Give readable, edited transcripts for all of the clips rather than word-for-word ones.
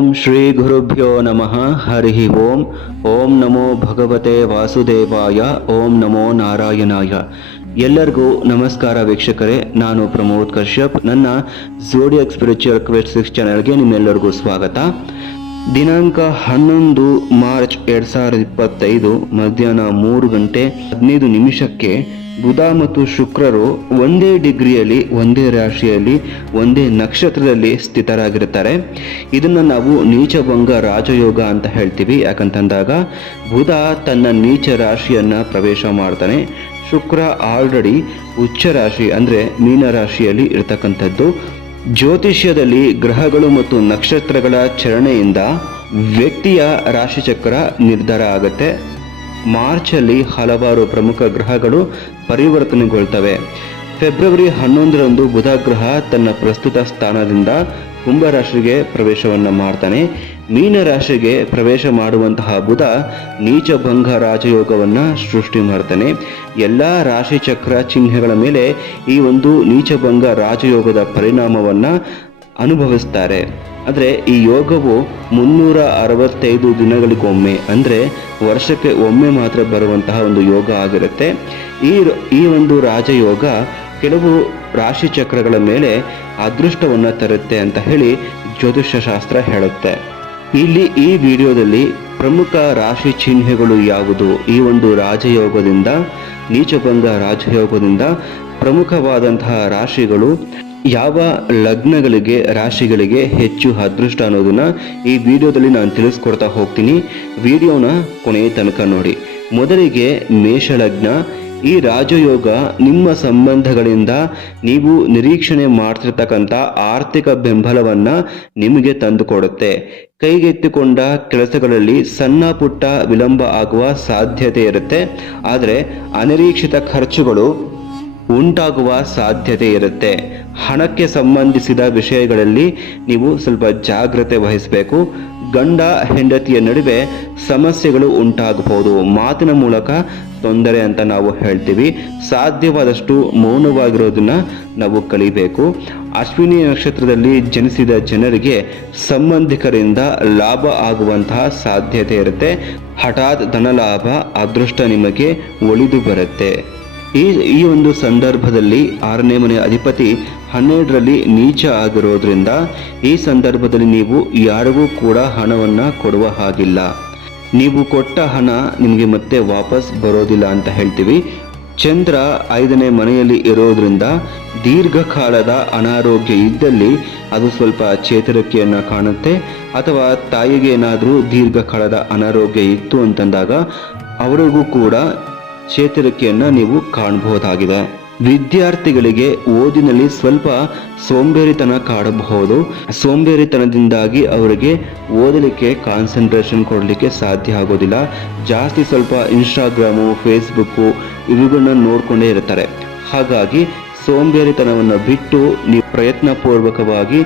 ಓಂ ಶ್ರೀ ಗುರುಭ್ಯೋ ನಮಃ. ಹರಿ ಓಂ. ಓಂ ನಮೋ ಭಗವತೆ ವಾಸುದೇವಾಯ. ಓಂ ನಮೋ ನಾರಾಯಣಾಯ. ಎಲ್ಲರಿಗೂ ನಮಸ್ಕಾರ ವೀಕ್ಷಕರೇ, ನಾನು ಪ್ರಮೋದ್ ಕಶ್ಯಪ್. ನನ್ನ ಝೋಡಿಯಾಕ್ ಸ್ಪಿರಿಚುವಲ್ ಕ್ವೆಸ್ಟ್ 6 ಚಾನೆಲ್ಗೆ ನಿಮ್ಮೆಲ್ಲರಿಗೂ ಸ್ವಾಗತ. ದಿನಾಂಕ 11 ಮಾರ್ಚ್ 2025 ಮಧ್ಯಾಹ್ನ 3:15 ಬುಧ ಮತ್ತು ಶುಕ್ರರು ಒಂದೇ ಡಿಗ್ರಿಯಲ್ಲಿ, ಒಂದೇ ರಾಶಿಯಲ್ಲಿ, ಒಂದೇ ನಕ್ಷತ್ರದಲ್ಲಿ ಸ್ಥಿತರಾಗಿರ್ತಾರೆ. ಇದನ್ನು ನಾವು ನೀಚಭಂಗ ರಾಜಯೋಗ ಅಂತ ಹೇಳ್ತೀವಿ. ಯಾಕಂತಂದಾಗ ಬುಧ ತನ್ನ ನೀಚ ರಾಶಿಯನ್ನು ಪ್ರವೇಶ ಮಾಡ್ತಾನೆ. ಶುಕ್ರ ಆಲ್ರೆಡಿ ಉಚ್ಚ ರಾಶಿ ಅಂದರೆ ಮೀನ ರಾಶಿಯಲ್ಲಿ ಇರತಕ್ಕಂಥದ್ದು. ಜ್ಯೋತಿಷ್ಯದಲ್ಲಿ ಗ್ರಹಗಳು ಮತ್ತು ನಕ್ಷತ್ರಗಳ ಚಲನೆಯಿಂದ ವ್ಯಕ್ತಿಯ ರಾಶಿಚಕ್ರ ನಿರ್ಧಾರ ಆಗುತ್ತೆ. ಮಾರ್ಚಲ್ಲಿ ಹಲವಾರು ಪ್ರಮುಖ ಗ್ರಹಗಳು ಪರಿವರ್ತನೆಗೊಳ್ತವೆ. ಫೆಬ್ರವರಿ 11ರಂದು ಬುಧ ಗ್ರಹ ತನ್ನ ಪ್ರಸ್ತುತ ಸ್ಥಾನದಿಂದ ಕುಂಭರಾಶಿಗೆ ಪ್ರವೇಶವನ್ನು ಮಾಡ್ತಾನೆ. ಮೀನ ರಾಶಿಗೆ ಪ್ರವೇಶ ಮಾಡುವಂತಹ ಬುಧ ನೀಚಭಂಗ ರಾಜಯೋಗವನ್ನು ಸೃಷ್ಟಿ ಮಾಡ್ತಾನೆ. ಎಲ್ಲ ರಾಶಿಚಕ್ರ ಚಿಹ್ನೆಗಳ ಮೇಲೆ ಈ ಒಂದು ನೀಚಭಂಗ ರಾಜಯೋಗದ ಪರಿಣಾಮವನ್ನು ಅನುಭವಿಸ್ತಾರೆ. ಆದರೆ ಈ ಯೋಗವು 365 ದಿನಗಳಿಗೊಮ್ಮೆ, ಅಂದರೆ ವರ್ಷಕ್ಕೆ ಒಮ್ಮೆ ಮಾತ್ರ ಬರುವಂತಹ ಒಂದು ಯೋಗ ಆಗಿರುತ್ತೆ. ಈ ಒಂದು ರಾಜಯೋಗ ಕೆಲವು ರಾಶಿಚಕ್ರಗಳ ಮೇಲೆ ಅದೃಷ್ಟವನ್ನು ತರುತ್ತೆ ಅಂತ ಹೇಳಿ ಜ್ಯೋತಿಷ್ಯ ಶಾಸ್ತ್ರ ಹೇಳುತ್ತೆ. ಇಲ್ಲಿ ಈ ವಿಡಿಯೋದಲ್ಲಿ ಪ್ರಮುಖ ರಾಶಿ ಚಿಹ್ನೆಗಳು ಯಾವುದು, ಈ ಒಂದು ರಾಜಯೋಗದಿಂದ, ನೀಚಭಂಗ ರಾಜಯೋಗದಿಂದ ಪ್ರಮುಖವಾದಂತಹ ರಾಶಿಗಳು ಯಾವ ಲಗ್ನಗಳಿಗೆ, ರಾಶಿಗಳಿಗೆ ಹೆಚ್ಚು ಅದೃಷ್ಟ ಅನ್ನೋದನ್ನ ಈ ವಿಡಿಯೋದಲ್ಲಿ ನಾನು ತಿಳಿಸ್ಕೊಡ್ತಾ ಹೋಗ್ತೀನಿ. ವಿಡಿಯೋನ ಕೊನೆಯ ತನಕ ನೋಡಿ. ಮೊದಲಿಗೆ ಮೇಷಲಗ್ನ. ಈ ರಾಜಯೋಗ ನಿಮ್ಮ ಸಂಬಂಧಗಳಿಂದ ನೀವು ನಿರೀಕ್ಷಣೆ ಮಾಡ್ತಿರ್ತಕ್ಕಂಥ ಆರ್ಥಿಕ ಬೆಂಬಲವನ್ನು ನಿಮಗೆ ತಂದುಕೊಡುತ್ತೆ. ಕೈಗೆತ್ತಿಕೊಂಡ ಕೆಲಸಗಳಲ್ಲಿ ಸಣ್ಣ ಪುಟ್ಟ ವಿಳಂಬ ಆಗುವ ಸಾಧ್ಯತೆ ಇರುತ್ತೆ. ಆದರೆ ಅನಿರೀಕ್ಷಿತ ಖರ್ಚುಗಳು ಉಂಟಾಗುವ ಸಾಧ್ಯತೆ ಇರುತ್ತೆ. ಹಣಕ್ಕೆ ಸಂಬಂಧಿಸಿದ ವಿಷಯಗಳಲ್ಲಿ ನೀವು ಸ್ವಲ್ಪ ಜಾಗ್ರತೆ ವಹಿಸಬೇಕು. ಗಂಡ ಹೆಂಡತಿಯ ನಡುವೆ ಸಮಸ್ಯೆಗಳು ಉಂಟಾಗಬಹುದು. ಮಾತಿನ ಮೂಲಕ ತೊಂದರೆ ಅಂತ ನಾವು ಹೇಳ್ತೀವಿ. ಸಾಧ್ಯವಾದಷ್ಟು ಮೌನವಾಗಿರೋದನ್ನ ನಾವು ಕಲಿಬೇಕು. ಅಶ್ವಿನಿ ನಕ್ಷತ್ರದಲ್ಲಿ ಜನಿಸಿದ ಜನರಿಗೆ ಸಂಬಂಧಿಕರಿಂದ ಲಾಭ ಆಗುವಂತಹ ಸಾಧ್ಯತೆ ಇರುತ್ತೆ. ಹಠಾತ್ ಧನಲಾಭ, ಅದೃಷ್ಟ ನಿಮಗೆ ಒಲಿದು ಬರುತ್ತೆ. ಈ ಒಂದು ಸಂದರ್ಭದಲ್ಲಿ 6ನೇ ಮನೆ ಅಧಿಪತಿ 12ರಲ್ಲಿ ನೀಚ ಆಗಿರೋದ್ರಿಂದ ಈ ಸಂದರ್ಭದಲ್ಲಿ ನೀವು ಯಾರಿಗೂ ಕೂಡ ಹಣವನ್ನು ಕೊಡುವ ಹಾಗಿಲ್ಲ. ನೀವು ಕೊಟ್ಟ ಹಣ ನಿಮಗೆ ಮತ್ತೆ ವಾಪಸ್ ಬರೋದಿಲ್ಲ ಅಂತ ಹೇಳ್ತೀವಿ. ಚಂದ್ರ 5ನೇ ಮನೆಯಲ್ಲಿ ಇರೋದ್ರಿಂದ ದೀರ್ಘಕಾಲದ ಅನಾರೋಗ್ಯ ಇದ್ದಲ್ಲಿ ಅದು ಸ್ವಲ್ಪ ಚೇತರಿಕೆಯನ್ನು ಕಾಣುತ್ತೆ. ಅಥವಾ ತಾಯಿಗೆ ಏನಾದರೂ ದೀರ್ಘಕಾಲದ ಅನಾರೋಗ್ಯ ಇತ್ತು ಅಂತಂದಾಗ ಅವರಿಗೂ ಕೂಡ ಚೇತರಿಕೆಯನ್ನು ನೀವು ಕಾಣಬಹುದಾಗಿದೆ. ವಿದ್ಯಾರ್ಥಿಗಳಿಗೆ ಓದಿನಲ್ಲಿ ಸ್ವಲ್ಪ ಸೋಂಬೇರಿತನ ಕಾಡಬಹುದು. ಸೋಂಬೇರಿತನದಿಂದಾಗಿ ಅವರಿಗೆ ಓದಲಿಕ್ಕೆ ಕಾನ್ಸಂಟ್ರೇಷನ್ ಕೊಡಲಿಕ್ಕೆ ಸಾಧ್ಯ ಆಗೋದಿಲ್ಲ. ಜಾಸ್ತಿ ಸ್ವಲ್ಪ ಇನ್ಸ್ಟಾಗ್ರಾಮು, ಫೇಸ್ಬುಕ್ಕು ಇವುಗಳನ್ನ ನೋಡಿಕೊಂಡೇ ಇರ್ತಾರೆ. ಹಾಗಾಗಿ ಸೋಂಬೇರಿತನವನ್ನು ಬಿಟ್ಟು ನೀವು ಪ್ರಯತ್ನಪೂರ್ವಕವಾಗಿ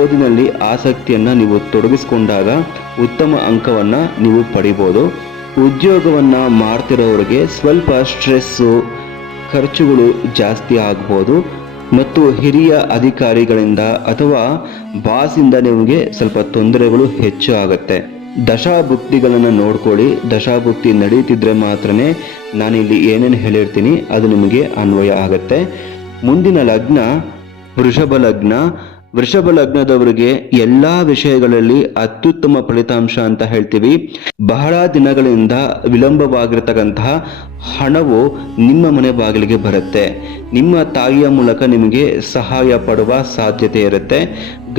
ಓದಿನಲ್ಲಿ ಆಸಕ್ತಿಯನ್ನು ನೀವು ತೊಡಗಿಸಿಕೊಂಡಾಗ ಉತ್ತಮ ಅಂಕವನ್ನು ನೀವು ಪಡಿಬೋದು. ಉದ್ಯೋಗವನ್ನು ಮಾಡ್ತಿರೋರಿಗೆ ಸ್ವಲ್ಪ ಸ್ಟ್ರೆಸ್ಸು, ಖರ್ಚುಗಳು ಜಾಸ್ತಿ ಆಗ್ಬೋದು. ಮತ್ತು ಹಿರಿಯ ಅಧಿಕಾರಿಗಳಿಂದ ಅಥವಾ ಬಾಸಿಂದ ನಿಮಗೆ ಸ್ವಲ್ಪ ತೊಂದರೆಗಳು ಹೆಚ್ಚು ಆಗುತ್ತೆ. ದಶಾಭುಕ್ತಿಗಳನ್ನು ನೋಡ್ಕೊಳ್ಳಿ. ದಶಾಭುಕ್ತಿ ನಡೀತಿದ್ರೆ ಮಾತ್ರನೇ ನಾನಿಲ್ಲಿ ಏನೇನು ಹೇಳಿರ್ತೀನಿ ಅದು ನಿಮಗೆ ಅನ್ವಯ ಆಗುತ್ತೆ. ಮುಂದಿನ ಲಗ್ನ ವೃಷಭ ಲಗ್ನ. ವೃಷಭ ಲಗ್ನದವರಿಗೆ ಎಲ್ಲ ವಿಷಯಗಳಲ್ಲಿ ಅತ್ಯುತ್ತಮ ಫಲಿತಾಂಶ ಅಂತ ಹೇಳ್ತೀವಿ. ಬಹಳ ದಿನಗಳಿಂದ ವಿಳಂಬವಾಗಿರ್ತಕ್ಕಂತಹ ಹಣವು ನಿಮ್ಮ ಮನೆ ಬಾಗಿಲಿಗೆ ಬರುತ್ತೆ. ನಿಮ್ಮ ತಾಯಿಯ ಮೂಲಕ ನಿಮಗೆ ಸಹಾಯ ಪಡುವ ಸಾಧ್ಯತೆ ಇರುತ್ತೆ.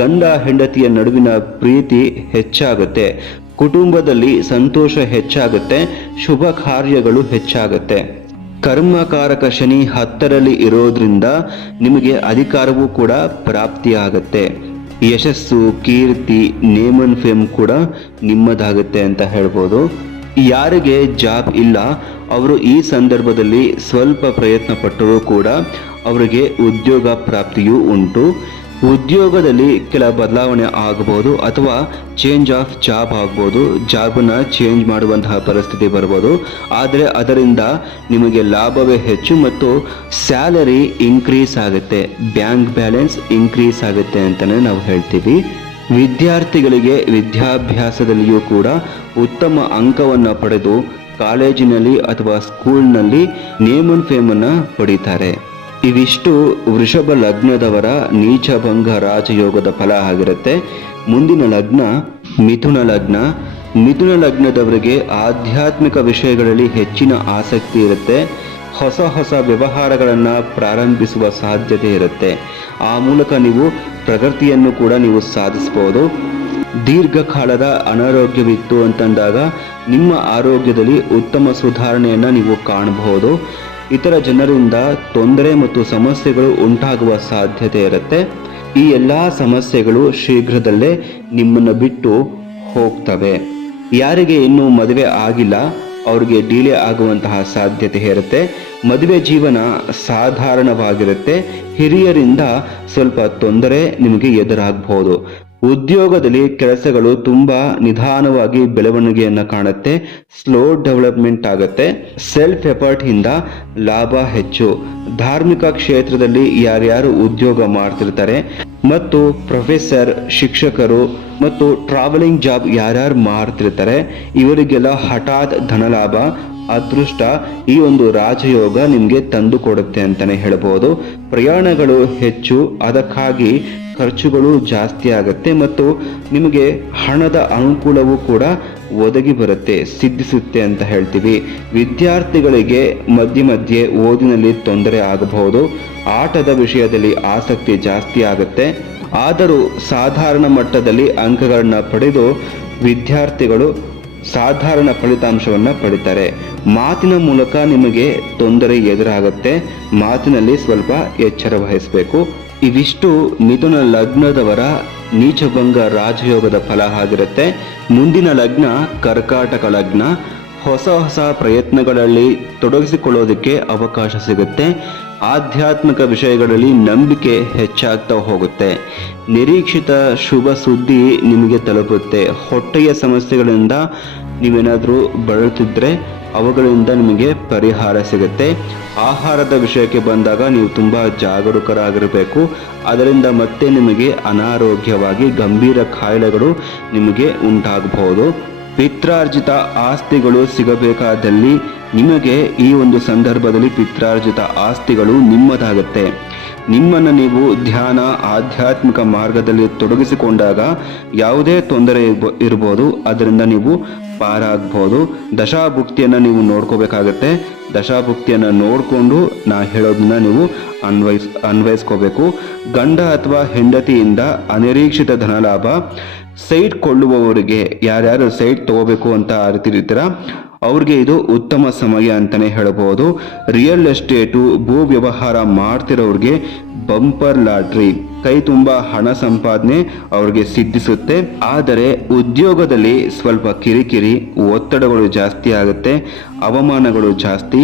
ಗಂಡ ಹೆಂಡತಿಯ ನಡುವಿನ ಪ್ರೀತಿ ಹೆಚ್ಚಾಗುತ್ತೆ. ಕುಟುಂಬದಲ್ಲಿ ಸಂತೋಷ ಹೆಚ್ಚಾಗುತ್ತೆ. ಶುಭ ಕಾರ್ಯಗಳು ಹೆಚ್ಚಾಗುತ್ತೆ. ಕರ್ಮಕಾರಕ ಶನಿ 10ರಲ್ಲಿ ಇರೋದ್ರಿಂದ ನಿಮಗೆ ಅಧಿಕಾರವೂ ಕೂಡ ಪ್ರಾಪ್ತಿಯಾಗತ್ತೆ. ಯಶಸ್ಸು, ಕೀರ್ತಿ, ನೇಮ್ ಅಂಡ್ ಫೇಮ್ ಕೂಡ ನಿಮ್ಮದಾಗುತ್ತೆ ಅಂತ ಹೇಳ್ಬೋದು. ಯಾರಿಗೆ ಜಾಬ್ ಇಲ್ಲ ಅವರು ಈ ಸಂದರ್ಭದಲ್ಲಿ ಸ್ವಲ್ಪ ಪ್ರಯತ್ನ ಪಟ್ಟರೂ ಕೂಡ ಅವರಿಗೆ ಉದ್ಯೋಗ ಪ್ರಾಪ್ತಿಯೂ ಉಂಟು. ಉದ್ಯೋಗದಲ್ಲಿ ಕೆಲ ಬದಲಾವಣೆ ಆಗಬಹುದು ಅಥವಾ ಚೇಂಜ್ ಆಫ್ ಜಾಬ್ ಆಗ್ಬೋದು. ಜಾಬನ್ನು ಚೇಂಜ್ ಮಾಡುವಂತಹ ಪರಿಸ್ಥಿತಿ ಬರ್ಬೋದು. ಆದರೆ ಅದರಿಂದ ನಿಮಗೆ ಲಾಭವೇ ಹೆಚ್ಚು ಮತ್ತು ಸ್ಯಾಲರಿ ಇನ್ಕ್ರೀಸ್ ಆಗುತ್ತೆ. ಬ್ಯಾಂಕ್ ಬ್ಯಾಲೆನ್ಸ್ ಇನ್ಕ್ರೀಸ್ ಆಗುತ್ತೆ ಅಂತಲೇ ನಾವು ಹೇಳ್ತೀವಿ. ವಿದ್ಯಾರ್ಥಿಗಳಿಗೆ ವಿದ್ಯಾಭ್ಯಾಸದಲ್ಲಿಯೂ ಕೂಡ ಉತ್ತಮ ಅಂಕವನ್ನು ಪಡೆದು ಕಾಲೇಜಿನಲ್ಲಿ ಅಥವಾ ಸ್ಕೂಲ್ನಲ್ಲಿ ನೇಮ್ ಅಂಡ್ ಫೇಮನ್ನು ಪಡೀತಾರೆ. ಇವಿಷ್ಟು ವೃಷಭ ಲಗ್ನದವರ ನೀಚಭಂಗ ರಾಜಯೋಗದ ಫಲ ಆಗಿರುತ್ತೆ. ಮುಂದಿನ ಲಗ್ನ ಮಿಥುನ ಲಗ್ನ. ಮಿಥುನ ಲಗ್ನದವರಿಗೆ ಆಧ್ಯಾತ್ಮಿಕ ವಿಷಯಗಳಲ್ಲಿ ಹೆಚ್ಚಿನ ಆಸಕ್ತಿ ಇರುತ್ತೆ. ಹೊಸ ವ್ಯವಹಾರಗಳನ್ನು ಪ್ರಾರಂಭಿಸುವ ಸಾಧ್ಯತೆ ಇರುತ್ತೆ. ಆ ಮೂಲಕ ನೀವು ಪ್ರಗತಿಯನ್ನು ಕೂಡ ನೀವು ಸಾಧಿಸಬಹುದು. ದೀರ್ಘಕಾಲದ ಅನಾರೋಗ್ಯವಿತ್ತು ಅಂತಂದಾಗ ನಿಮ್ಮ ಆರೋಗ್ಯದಲ್ಲಿ ಉತ್ತಮ ಸುಧಾರಣೆಯನ್ನು ನೀವು ಕಾಣಬಹುದು. ಇತರ ಜನರಿಂದ ತೊಂದರೆ ಮತ್ತು ಸಮಸ್ಯೆಗಳು ಉಂಟಾಗುವ ಸಾಧ್ಯತೆ ಇರುತ್ತೆ. ಈ ಎಲ್ಲ ಸಮಸ್ಯೆಗಳು ಶೀಘ್ರದಲ್ಲೇ ನಿಮ್ಮನ್ನು ಬಿಟ್ಟು ಹೋಗ್ತವೆ. ಯಾರಿಗೆ ಇನ್ನೂ ಮದುವೆ ಆಗಿಲ್ಲ ಅವ್ರಿಗೆ ಡಿಲೇ ಆಗುವಂತಹ ಸಾಧ್ಯತೆ ಇರುತ್ತೆ. ಮದುವೆ ಜೀವನ ಸಾಧಾರಣವಾಗಿರುತ್ತೆ. ಹಿರಿಯರಿಂದ ಸ್ವಲ್ಪ ತೊಂದರೆ ನಿಮಗೆ ಎದುರಾಗಬಹುದು. ಉದ್ಯೋಗದಲ್ಲಿ ಕೆಲಸಗಳು ತುಂಬಾ ನಿಧಾನವಾಗಿ ಬೆಳವಣಿಗೆಯನ್ನು ಕಾಣುತ್ತೆ. ಸ್ಲೋ ಡೆವಲಪ್ಮೆಂಟ್ ಆಗುತ್ತೆ. ಸೆಲ್ಫ್ ಎಫರ್ಟ್ ಇಂದ ಲಾಭ ಹೆಚ್ಚು. ಧಾರ್ಮಿಕ ಕ್ಷೇತ್ರದಲ್ಲಿ ಯಾರ್ಯಾರು ಉದ್ಯೋಗ ಮಾಡ್ತಿರ್ತಾರೆ ಮತ್ತು ಪ್ರೊಫೆಸರ್, ಶಿಕ್ಷಕರು ಮತ್ತು ಟ್ರಾವೆಲಿಂಗ್ ಜಾಬ್ ಯಾರ್ಯಾರು ಮಾಡ್ತಿರ್ತಾರೆ ಇವರಿಗೆಲ್ಲ ಹಠಾತ್ ಧನಲಾಭ, ಅದೃಷ್ಟ ಈ ಒಂದು ರಾಜಯೋಗ ನಿಮಗೆ ತಂದು ಕೊಡುತ್ತೆ ಅಂತಾನೆ ಹೇಳ್ಬೋದು. ಪ್ರಯಾಣಗಳು ಹೆಚ್ಚು, ಅದಕ್ಕಾಗಿ ಖರ್ಚುಗಳು ಜಾಸ್ತಿ ಆಗುತ್ತೆ ಮತ್ತು ನಿಮಗೆ ಹಣದ ಅನುಕೂಲವೂ ಕೂಡ ಒದಗಿ ಬರುತ್ತೆ, ಸಿದ್ಧಿಸುತ್ತೆ ಅಂತ ಹೇಳ್ತೀವಿ. ವಿದ್ಯಾರ್ಥಿಗಳಿಗೆ ಮಧ್ಯೆ ಓದಿನಲ್ಲಿ ತೊಂದರೆ ಆಗಬಹುದು. ಆಟದ ವಿಷಯದಲ್ಲಿ ಆಸಕ್ತಿ ಜಾಸ್ತಿ ಆಗುತ್ತೆ. ಆದರೂ ಸಾಧಾರಣ ಮಟ್ಟದಲ್ಲಿ ಅಂಕಗಳನ್ನು ಪಡೆದು ವಿದ್ಯಾರ್ಥಿಗಳು ಸಾಧಾರಣ ಫಲಿತಾಂಶವನ್ನು ಪಡಿತಾರೆ. ಮಾತಿನ ಮೂಲಕ ನಿಮಗೆ ತೊಂದರೆ ಎದುರಾಗುತ್ತೆ. ಮಾತಿನಲ್ಲಿ ಸ್ವಲ್ಪ ಎಚ್ಚರ ವಹಿಸಬೇಕು. ಇವಿಷ್ಟು ಮಿಥುನ ಲಗ್ನದವರ ನೀಚಭಂಗ ರಾಜಯೋಗದ ಫಲ ಆಗಿರುತ್ತೆ. ಮುಂದಿನ ಲಗ್ನ ಕರ್ಕಾಟಕ ಲಗ್ನ. ಹೊಸ ಪ್ರಯತ್ನಗಳಲ್ಲಿ ತೊಡಗಿಸಿಕೊಳ್ಳೋದಕ್ಕೆ ಅವಕಾಶ ಸಿಗುತ್ತೆ. ಆಧ್ಯಾತ್ಮಿಕ ವಿಷಯಗಳಲ್ಲಿ ನಂಬಿಕೆ ಹೆಚ್ಚಾಗ್ತಾ ಹೋಗುತ್ತೆ. ನಿರೀಕ್ಷಿತ ಶುಭ ಸುದ್ದಿ ನಿಮಗೆ ತಲುಪುತ್ತೆ. ಹೊಟ್ಟೆಯ ಸಮಸ್ಯೆಗಳಿಂದ ನೀವೇನಾದರೂ ಬಳಲುತ್ತಿದ್ದರೆ ಅವುಗಳಿಂದ ನಿಮಗೆ ಪರಿಹಾರ ಸಿಗುತ್ತೆ. ಆಹಾರದ ವಿಷಯಕ್ಕೆ ಬಂದಾಗ ನೀವು ತುಂಬ ಜಾಗರೂಕರಾಗಿರಬೇಕು. ಅದರಿಂದ ಮತ್ತೆ ನಿಮಗೆ ಅನಾರೋಗ್ಯವಾಗಿ ಗಂಭೀರ ಕಾಯಿಲೆಗಳು ನಿಮಗೆ ಉಂಟಾಗಬಹುದು. ಪಿತ್ರಾರ್ಜಿತ ಆಸ್ತಿಗಳು ಸಿಗಬೇಕಾದಲ್ಲಿ ನಿಮಗೆ ಈ ಒಂದು ಸಂದರ್ಭದಲ್ಲಿ ಪಿತ್ರಾರ್ಜಿತ ಆಸ್ತಿಗಳು ನಿಮ್ಮದಾಗುತ್ತೆ. ನಿಮ್ಮನ್ನು ನೀವು ಧ್ಯಾನ, ಆಧ್ಯಾತ್ಮಿಕ ಮಾರ್ಗದಲ್ಲಿ ತೊಡಗಿಸಿಕೊಂಡಾಗ ಯಾವುದೇ ತೊಂದರೆ ಇರ್ಬೋದು, ಅದರಿಂದ ನೀವು ಪಾರಾಗಬಹುದು. ದಶಾಭುಕ್ತಿಯನ್ನು ನೀವು ನೋಡ್ಕೋಬೇಕಾಗತ್ತೆ. ದಶಾಭುಕ್ತಿಯನ್ನು ನೋಡಿಕೊಂಡು ನಾ ಹೇಳೋದನ್ನ ನೀವು ಅನ್ವಯಿಸ್ಕೋಬೇಕು. ಗಂಡ ಅಥವಾ ಹೆಂಡತಿಯಿಂದ ಅನಿರೀಕ್ಷಿತ ಧನಲಾಭ. ಸೈಟ್ ಕೊಳ್ಳುವವರಿಗೆ, ಯಾರ್ಯಾರು ಸೈಟ್ ತಗೋಬೇಕು ಅಂತ ಅರಿತಿರ್ತೀರ ಅವ್ರಿಗೆ ಇದು ಉತ್ತಮ ಸಮಯ ಅಂತಾನೆ ಹೇಳಬಹುದು. ರಿಯಲ್ ಎಸ್ಟೇಟು, ಭೂ ವ್ಯವಹಾರ ಮಾಡ್ತಿರೋರಿಗೆ ಬಂಪರ್ ಲಾಟ್ರಿ, ಕೈ ತುಂಬ ಹಣ ಸಂಪಾದನೆ ಅವ್ರಿಗೆ ಸಿದ್ಧಿಸುತ್ತೆ. ಆದರೆ ಉದ್ಯೋಗದಲ್ಲಿ ಸ್ವಲ್ಪ ಕಿರಿಕಿರಿ, ಒತ್ತಡಗಳು ಜಾಸ್ತಿ ಆಗುತ್ತೆ, ಅವಮಾನಗಳು ಜಾಸ್ತಿ,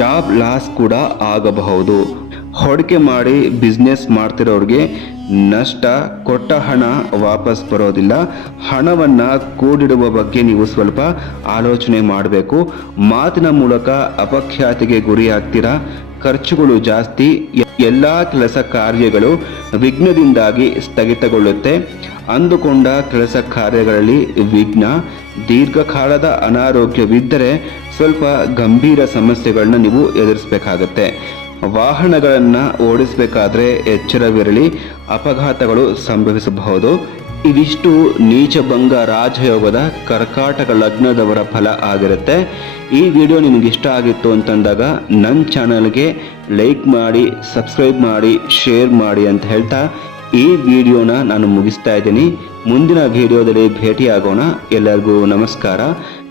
ಜಾಬ್ ಲಾಸ್ ಕೂಡ ಆಗಬಹುದು. ಹೂಡಿಕೆ ಮಾಡಿ ಬಿಸ್ನೆಸ್ ಮಾಡ್ತಿರೋರಿಗೆ ನಷ್ಟ, ಕೊಟ್ಟ ಹಣ ವಾಪಸ್ ಬರೋದಿಲ್ಲ. ಹಣವನ್ನು ಕೂಡಿಡುವ ಬಗ್ಗೆ ನೀವು ಸ್ವಲ್ಪ ಆಲೋಚನೆ ಮಾಡಬೇಕು. ಮಾತಿನ ಮೂಲಕ ಅಪಖ್ಯಾತಿಗೆ ಗುರಿಯಾಗ್ತೀರಾ. ಖರ್ಚುಗಳು ಜಾಸ್ತಿ. ಎಲ್ಲ ಕೆಲಸ ಕಾರ್ಯಗಳು ವಿಘ್ನದಿಂದಾಗಿ ಸ್ಥಗಿತಗೊಳ್ಳುತ್ತೆ. ಅಂದುಕೊಂಡ ಕೆಲಸ ಕಾರ್ಯಗಳಲ್ಲಿ ವಿಘ್ನ. ದೀರ್ಘಕಾಲದ ಅನಾರೋಗ್ಯವಿದ್ದರೆ ಸ್ವಲ್ಪ ಗಂಭೀರ ಸಮಸ್ಯೆಗಳನ್ನ ನೀವು ಎದುರಿಸಬೇಕಾಗತ್ತೆ. ವಾಹನಗಳನ್ನು ಓಡಿಸಬೇಕಾದ್ರೆ ಎಚ್ಚರವಿರಲಿ, ಅಪಘಾತಗಳು ಸಂಭವಿಸಬಹುದು. ಇವಿಷ್ಟು ನೀಚಭಂಗ ರಾಜಯೋಗದ ಕರ್ಕಾಟಕ ಲಗ್ನದವರ ಫಲ ಆಗಿರುತ್ತೆ. ಈ ವಿಡಿಯೋ ನಿಮಗೆ ಇಷ್ಟ ಆಗಿತ್ತು ಅಂತಂದಾಗ ನನ್ನ ಚಾನಲ್ಗೆ ಲೈಕ್ ಮಾಡಿ, ಸಬ್ಸ್ಕ್ರೈಬ್ ಮಾಡಿ, ಶೇರ್ ಮಾಡಿ ಅಂತ ಹೇಳ್ತಾ ಈ ವಿಡಿಯೋನ ನಾನು ಮುಗಿಸ್ತಾ ಇದ್ದೀನಿ. ಮುಂದಿನ ವಿಡಿಯೋದಲ್ಲಿ ಭೇಟಿಯಾಗೋಣ. ಎಲ್ಲರಿಗೂ ನಮಸ್ಕಾರ.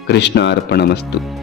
ಕೃಷ್ಣ ಅರ್ಪಣಮಸ್ತು.